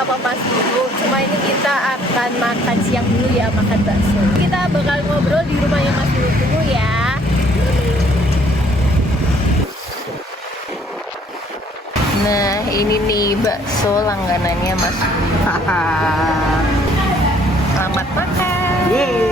sama Mas Lulu. Cuma ini kita akan makan siang dulu ya, makan bakso. Kita bakal ngobrol di rumahnya Mas Lulu dulu ya. Nah, ini nih bakso langganannya Mas Lulu. Selamat makan. Yeay.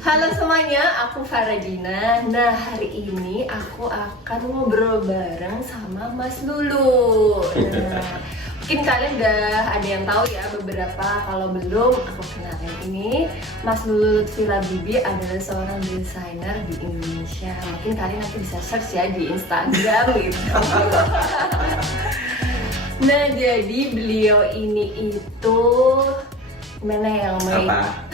Halo semuanya, aku Faradina. Nah, hari ini aku akan ngobrol bareng sama Mas Lulu. Nah, mungkin kalian udah ada yang tahu ya beberapa. Kalau belum, aku kenalin ini Mas Lulu Lutfi Labibi adalah seorang desainer di Indonesia. Mungkin kalian nanti bisa search ya di Instagram gitu. Nah, jadi beliau ini itu gimana yang Apa?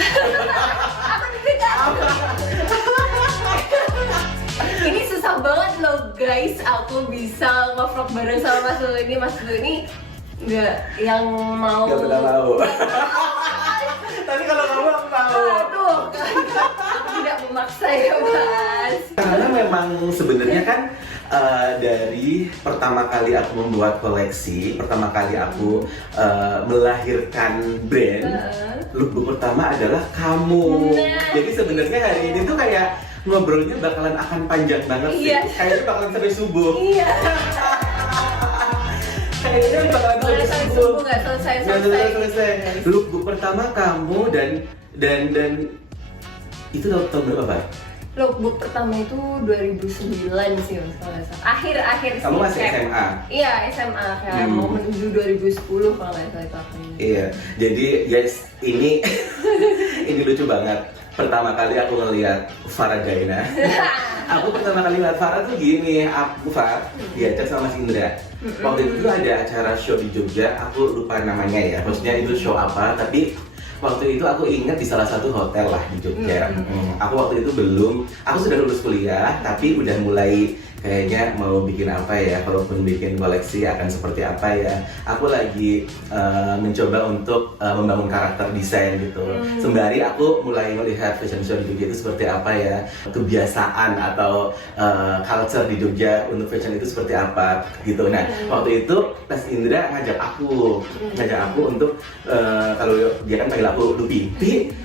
Ini susah banget loh guys, aku bisa nge-vlog bareng sama Mas Lulu ini. Mas Lulu ini nggak yang mau. Gak pernah mau. Tapi kalau kamu aku mau. Aduh, aku tidak memaksa ya Mas. Karena memang sebenarnya kan dari pertama kali aku membuat koleksi, pertama kali aku melahirkan brand, lookbook pertama adalah kamu. Nah. Jadi sebenarnya hari ini tuh kayak ngobrolnya bakalan akan panjang banget sih. Iya. Kayaknya bakalan sampai subuh. Iya. Kayaknya bakalan Boleh sampai sampai subuh. subuh nggak selesai. Selesai. Lookbook pertama kamu dan itu tahun berapa, Pak? Lookbook pertama itu 2009 sih Mas, kalau nggak salah. Akhir sih. Kamu masih kayak- SMA? Iya, SMA kayak mau menuju 2010 kalau nggak salah itu aku. Iya, jadi yes, ini ini lucu banget. Pertama kali aku ngeliat Farah Daina. Aku pertama kali ngeliat Farah tuh gini, aku Farah diajak sama Mas Indra. Waktu itu tuh ada acara show di Jogja, aku lupa namanya ya. Maksudnya itu show apa, tapi waktu itu aku ingat di salah satu hotel lah di Jogja. Aku waktu itu aku sudah lulus kuliah, tapi udah mulai kayaknya mau bikin apa ya, kalaupun bikin koleksi akan seperti apa ya. Aku lagi mencoba untuk membangun karakter desain gitu. Sembari aku mulai melihat fashion show di Jogja itu seperti apa ya, kebiasaan atau culture di Jogja untuk fashion itu seperti apa gitu. Nah, waktu itu Mas Indra ngajak aku untuk kalau dia kan panggil aku Lupi,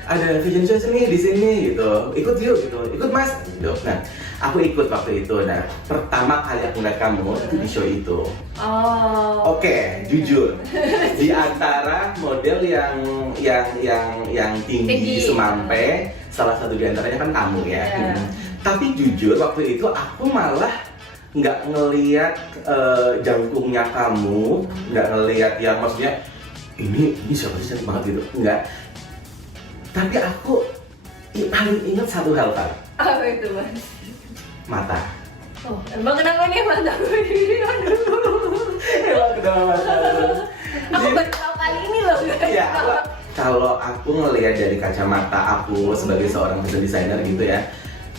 ada fashion show nih di sini gitu, ikut yuk gitu, ikut Mas gitu. Nah, aku ikut waktu itu. Nah, pertama kali aku ngeliat kamu itu di show itu. Oh. Oke, jujur, di antara model yang tinggi semampe, salah satu di antaranya kan kamu ya. Yeah. Tapi jujur waktu itu aku malah nggak ngeliat jangkungnya kamu, nggak ngeliat yang maksudnya ini siapa sih cantik banget gitu, enggak. Tapi aku paling ingat satu hal, Kak. Apa itu Mas? Mata. Oh, emang kenapa nih mata gue ini? Aduh. Emang kenapa mata? Aku baru tahu kali ini loh guys. Iya, kalau aku ngelihat dari kacamata aku sebagai seorang fashion designer gitu ya,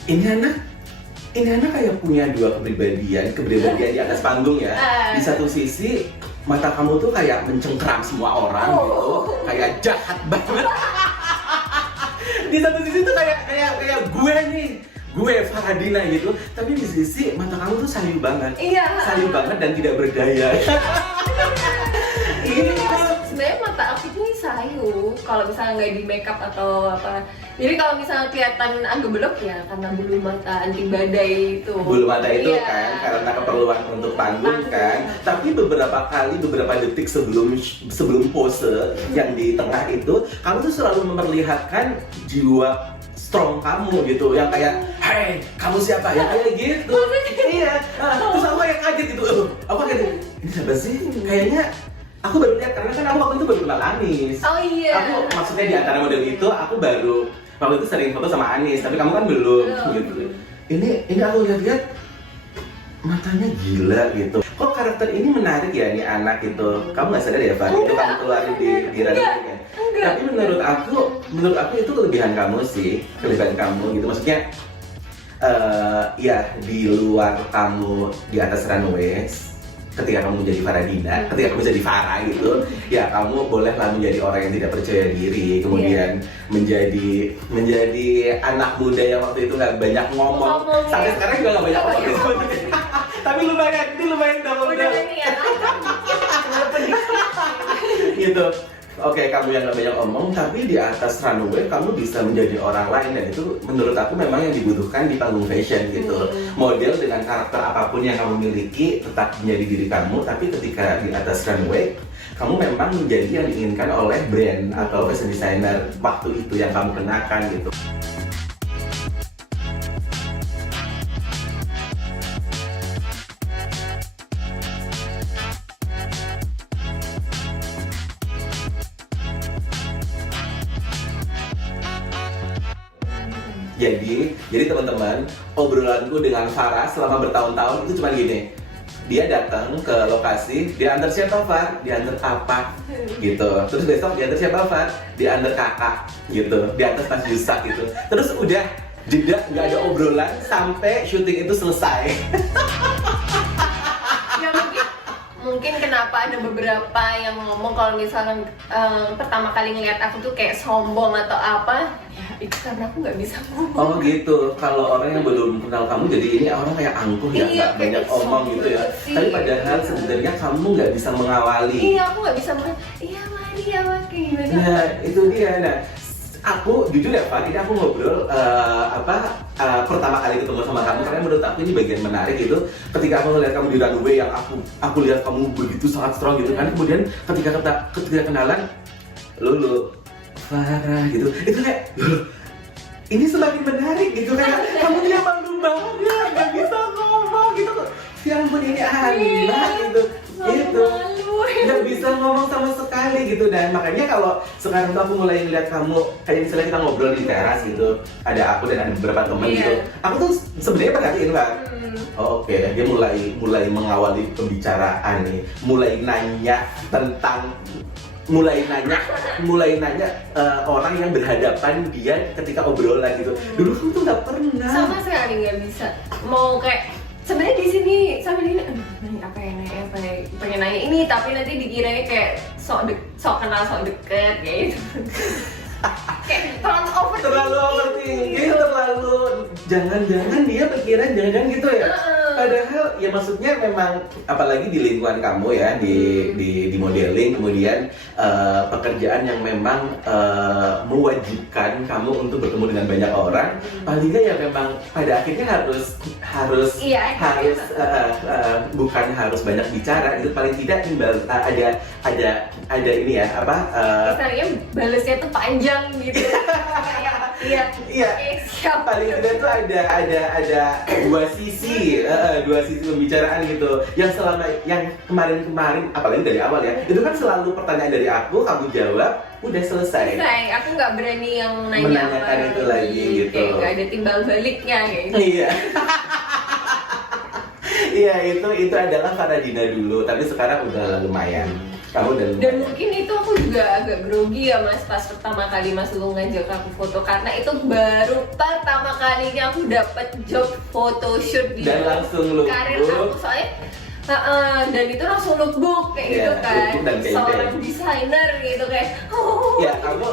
ini anak kayak punya dua kepribadian di atas panggung ya. Di satu sisi mata kamu tuh kayak mencengkeram semua orang gitu, kayak jahat banget. Di satu sisi tuh kayak gue Faradina gitu, tapi di sisi mata kamu tuh sayu banget. Iya. Sayu banget dan tidak berdaya. Ini sebenarnya mata aku ini sayu kalau misalnya nggak di makeup atau apa. Jadi kalau misalnya kelihatan agak belok ya karena bulu mata anti badai itu. Bulu mata itu Iya. kan karena keperluan untuk panggung kan. Tapi beberapa detik sebelum pose yang di tengah itu, kamu tuh selalu memperlihatkan jiwa strong kamu gitu, yang kayak hey kamu siapa ya, kayak gitu. Iya. Terus aku kayak kaget gitu. Aku kaget, ini siapa sih? Kayaknya aku baru lihat karena kan aku waktu itu baru kenal Anis. Oh iya. Aku maksudnya di antara model itu aku baru waktu itu sering foto sama Anis, tapi kamu kan belum gitu. Ini aku lihat matanya gila gitu. Kok karakter ini menarik ya ini anak gitu. Kamu nggak sadar ya, Pak? Itu kamu keluarin di radionya. Tapi menurut aku itu kelebihan kamu sih, kelebihan kamu gitu. Maksudnya ya di luar kamu di atas runway ketika kamu menjadi Faradina, ketika kamu jadi Farah gitu, ya kamu bolehlah menjadi orang yang tidak percaya diri, kemudian menjadi anak muda yang waktu itu nggak banyak ngomong, sampai sekarang juga nggak banyak ngomong gitu. Tapi lumayan, ini lumayan Udah ini ya, gitu. Oke, kamu yang gak banyak omong, tapi di atas runway kamu bisa menjadi orang lain, dan itu menurut aku memang yang dibutuhkan di panggung fashion gitu. Model dengan karakter apapun yang kamu miliki tetap menjadi diri kamu, tapi ketika di atas runway kamu memang menjadi yang diinginkan oleh brand atau fashion designer waktu itu yang kamu kenakan gitu. Jadi teman-teman, obrolanku dengan Farah selama bertahun-tahun itu cuma gini. Dia datang ke lokasi, diantar siapa Far? Diantar apa? Gitu. Terus besok diantar siapa Far? Diantar kakak gitu. Diantar Mas Yusak gitu. Terus udah jeda, nggak ada obrolan sampai syuting itu selesai. ya mungkin kenapa ada beberapa yang ngomong kalau misalkan pertama kali ngeliat aku tuh kayak sombong atau apa, ya itu karena aku nggak bisa ngomong. Oh gitu, kalau orang yang belum kenal kamu jadi ini orang kayak angkuh ya, nggak banyak omong gitu ya. Tapi padahal sebenarnya kamu nggak bisa mengawali. Iya, aku nggak bisa iya Mari ya Maki gimana. Nah itu dia. Nah aku jujur ya Pak, ini aku ngobrol pertama kali ketemu sama kamu karena menurut aku ini bagian menarik gitu. Ketika aku ngeliat kamu di runway yang aku lihat kamu begitu sangat strong gitu kan, kemudian ketika kenalan lu Farah gitu, itu kayak ini semakin menarik gitu, kayak kamu dia malu banget nggak bisa ngomong gitu. Ya ampun ini anak gitu nggak bisa ngomong sama sekali gitu. Dan makanya kalau sekarang tuh aku mulai ngeliat kamu kayak misalnya kita ngobrol di teras gitu, ada aku dan ada beberapa teman gitu, aku tuh sebenarnya perhatiin kan, oke, dia mulai mengawali pembicaraan nih, mulai nanya orang yang berhadapan dia ketika obrolan gitu. Dulu kamu tuh nggak pernah. Sama sekali nggak bisa. Mau kayak sebenarnya di sini sampai ini, nanya apa ya, pengen nanya ini, tapi nanti dikiranya kayak sok kenal, sok deket kayak gitu. Kayak terlalu overthinking, jangan-jangan dia pikiran jangan gitu ya. Padahal ya maksudnya memang apalagi di lingkungan kamu ya, di modeling, kemudian pekerjaan yang memang mewajibkan kamu untuk bertemu dengan banyak orang, paling nggak ya memang pada akhirnya harus bukan harus banyak bicara, itu paling tidak ada ini ya misalnya balasnya tuh panjang gitu. Iya. Paling tidak tuh ada dua sisi pembicaraan gitu. Yang kemarin apalagi dari awal ya, itu kan selalu pertanyaan dari aku, kamu jawab, udah selesai. Aku nggak berani yang menanyakan itu lagi gitu. Kayak nggak ada timbal baliknya kayak gitu. Iya. Iya, itu adalah Faradina dulu, tapi sekarang udah lumayan. Kamu udah lumayan. Dan mungkin itu aku juga agak grogi ya Mas, pas pertama kali Mas Lu ngajak aku foto, karena itu baru pertama kalinya aku dapat job photoshoot di karir aku, soalnya dan itu langsung lookbook kayak gitu kan, seorang desainer gitu kayak ya kamu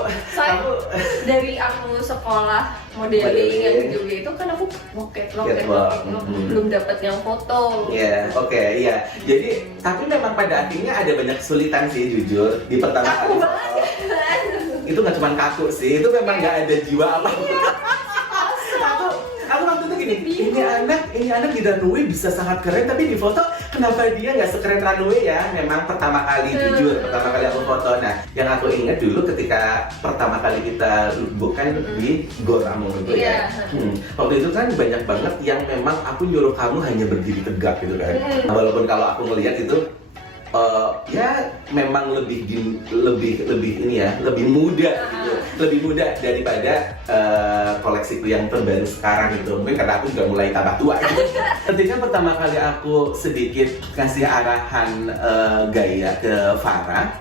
dari aku sekolah modeling yang juga itu kan aku loket belum dapat yang foto. Jadi tapi memang pada akhirnya ada banyak kesulitan sih, jujur, di pertama kali itu nggak cuma kaku sih, itu memang nggak ada jiwa apa. Aku waktu itu gini, ini anak di runway bisa sangat keren, tapi di foto kenapa dia nggak sekeren runway ya? Memang pertama kali, jujur, pertama kali aku foto. Nah, yang aku ingat dulu ketika pertama kali kita bukan di Goramo gitu ya. Waktu itu kan banyak banget yang memang aku nyuruh kamu hanya berdiri tegak gitu kan. Walaupun kalau aku melihat itu ya memang lebih ini ya, lebih muda gitu, lebih muda daripada koleksiku yang terbaru sekarang gitu. Mungkin karena aku juga mulai tambah tua gitu. Ketika pertama kali aku sedikit kasih arahan gaya ke Farah,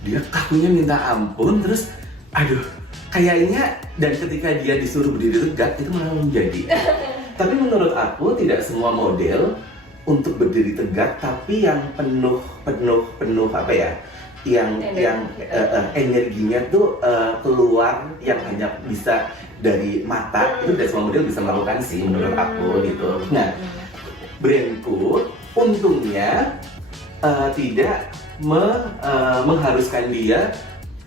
dia kakunya minta ampun, terus aduh kayaknya, dan ketika dia disuruh berdiri tegak itu malah menjadi. Tapi menurut aku tidak semua model untuk berdiri tegak, tapi yang penuh apa ya? Yang energinya tuh keluar yang hanya bisa dari mata. Itu tidak semua model bisa melakukan sih menurut aku gitu. Nah, brandku untungnya tidak mengharuskan dia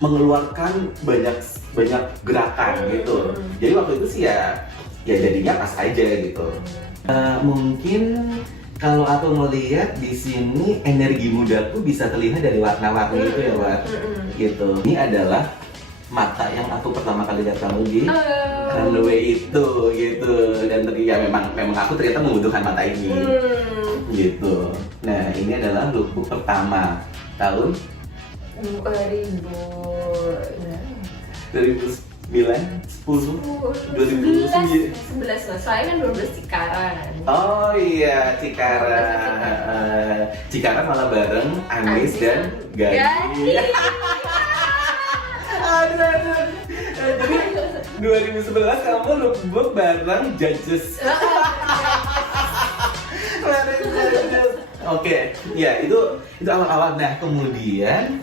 mengeluarkan banyak gerakan gitu. Jadi waktu itu sih ya jadinya pas aja gitu. Mungkin kalau aku melihat di sini energi mudaku bisa terlihat dari warna-warni itu ya, Wak. Gitu. Ini adalah mata yang aku pertama kali lihat kamu di runway itu gitu. Dan ya memang aku ternyata membutuhkan mata ini. Gitu. Nah, ini adalah lookbook pertama tahun 2009, 11 saya kan 12 Cikarang. Oh iya, Cikarang malah bareng Anis dan Gani. Aduh. Jadi 2011 kamu lookbook bareng Judges. Oke, ya itu awal-awal. Nah, kemudian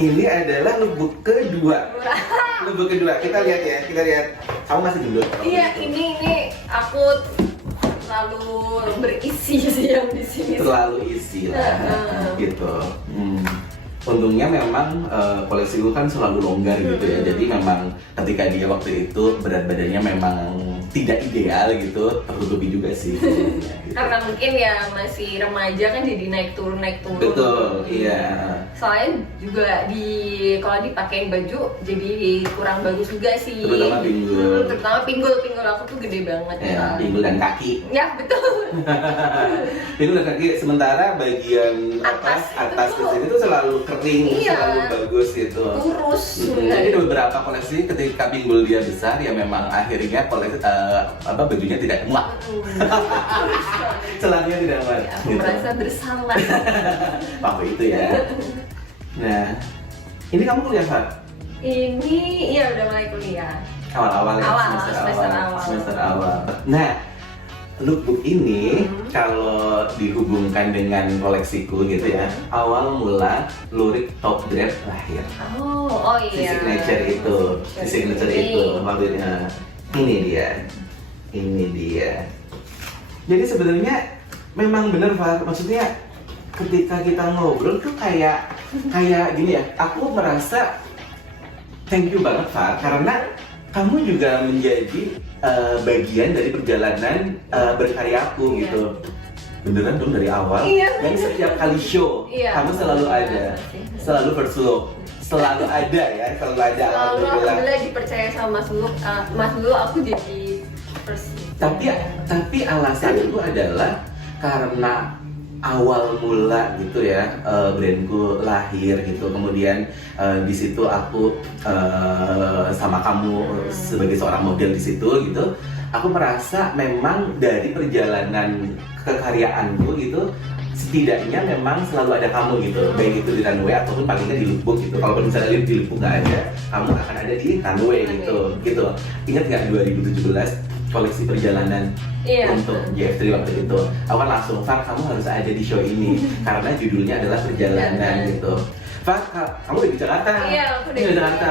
ini adalah lookbook kedua. Kita lihat. Kamu masih gendut. Iya, ini aku terlalu berisi sih yang di sini. Terlalu isi lah, gitu. Untungnya memang koleksiku kan selalu longgar gitu ya. Jadi memang ketika dia waktu itu berat badannya memang tidak ideal gitu, tertutupi juga sih. Gitu. Karena mungkin ya masih remaja kan jadi naik turun. Betul, iya. Soalnya juga kalau dipakein baju jadi kurang bagus juga sih. Terutama pinggul. Pinggul aku tuh gede banget ya. Pinggul dan kaki. Ya betul. Pinggul dan kaki, sementara bagian atas ke sini tuh selalu kering, selalu bagus gitu. Lurus. Jadi ada beberapa koleksi ketika pinggul dia besar ya memang akhirnya bajunya tidak muat. Celahnya tidak muat. Aku merasa bersalah. Waktu itu ya. Nah, ini kamu kuliah Fat? Ini iya udah mulai kuliah. Awal-awal ya, semester awal. Nah, lookbook ini kalau dihubungkan dengan koleksiku gitu ya, awal mula lurik top grade lahir. Oh iya. Signature itu maksudnya. Ini dia. Jadi sebenarnya memang benar Far, maksudnya ketika kita ngobrol tuh kayak gini ya. Aku merasa thank you banget Far, karena kamu juga menjadi bagian dari perjalanan berkaryaku gitu. Beneran dong dari awal. Dan setiap kali show kamu selalu ada, selalu first look. Selalu ada. Alhamdulillah dipercaya sama Mas Lulu, aku jadi first. Tapi alasan itu adalah karena awal mula gitu ya, brandku lahir gitu. Kemudian di situ aku sama kamu sebagai seorang model di situ gitu. Aku merasa memang dari perjalanan kekaryaanku gitu, setidaknya memang selalu ada kamu gitu, baik itu di runway ataupun paling nggak di lookbook gitu. Kalaupun misalnya di lookbook nggak ada, kamu akan ada di runway gitu. Ingat nggak 2017 koleksi perjalanan untuk JF3 waktu itu? Aku kan langsung, Far, kamu harus ada di show ini karena judulnya adalah perjalanan gitu. Far, kamu udah di Jakarta? Iya, aku udah di Jakarta.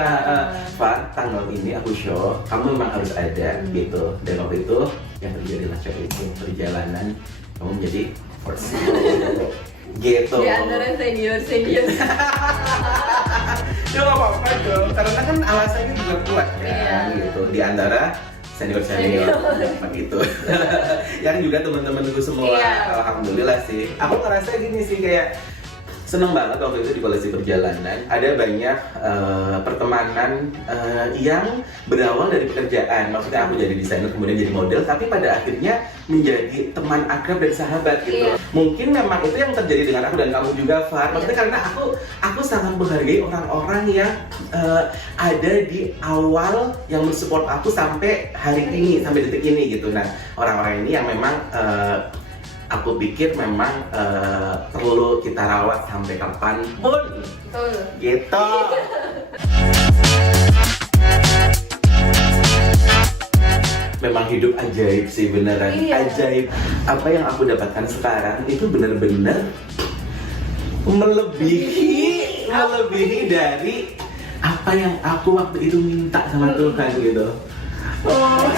Far, tanggal ini aku show, kamu memang harus ada gitu. Dan waktu itu yang terjadilah show itu perjalanan, kamu menjadi first gitu. Di antara senior. Ya nggak apa-apa dong, karena kan alasannya juga kuat kan gitu. Di antara senior gitu. Yang juga teman-temanku semua. Alhamdulillah sih. Aku ngerasa gini sih, kayak seneng banget waktu itu di koleksi perjalanan. Ada banyak pertemanan yang berawal dari pekerjaan. Maksudnya aku jadi desainer, kemudian jadi model, tapi pada akhirnya menjadi teman akrab dan sahabat gitu. Mungkin memang itu yang terjadi dengan aku dan kamu juga, Far. Maksudnya karena aku sangat menghargai orang-orang yang ada di awal yang mensupport aku sampai hari ini, sampai detik ini gitu. Nah, orang-orang ini yang memang aku pikir memang perlu kita rawat sampai kapanpun. Gitu. memang hidup ajaib sih, beneran ajaib. Apa yang aku dapatkan sekarang itu bener-bener melebihi dari apa yang aku waktu itu minta sama Tuhan gitu. Oh,